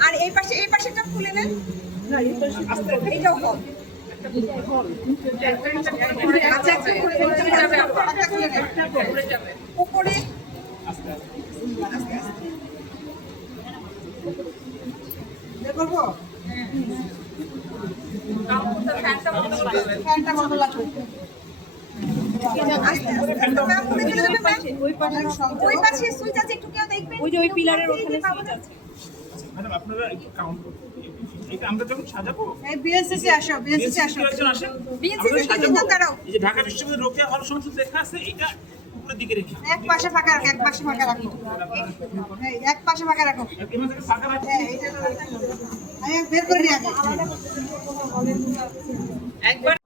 আর এই পাশে এই পাশেটা খুলে নেন আচ্ছা আচ্ছা ফ্যানটা কত লাগবে আস্তে যাবে ম্যাম ওই পাশে সুইচ আছে একটু কেউ দেখবেন? ওই যে ওই পিলারের ওখানে পাবো না? ম্যাডাম আপনারা একটু কাউন্ট এটা আমরা যখন সাজাবো এই বিএসসিসি আসো বিএসসিসি আসো। একজন আসেন? BNCC সাজাবো। দাঁড়াও। এই যে ঢাকা বিশ্ববিদ্যালয় রোকেয়া হল সংসদ লেখা আছে এটা উপরের দিকে রেখে এক পাশে ফাঁকা রাখো এক পাশে ফাঁকা রাখো। এক পাশে ফাঁকা রাখো। ফাঁকা রাখি। হ্যাঁ এইটা তো- আমি বের করে নিয়ে একবার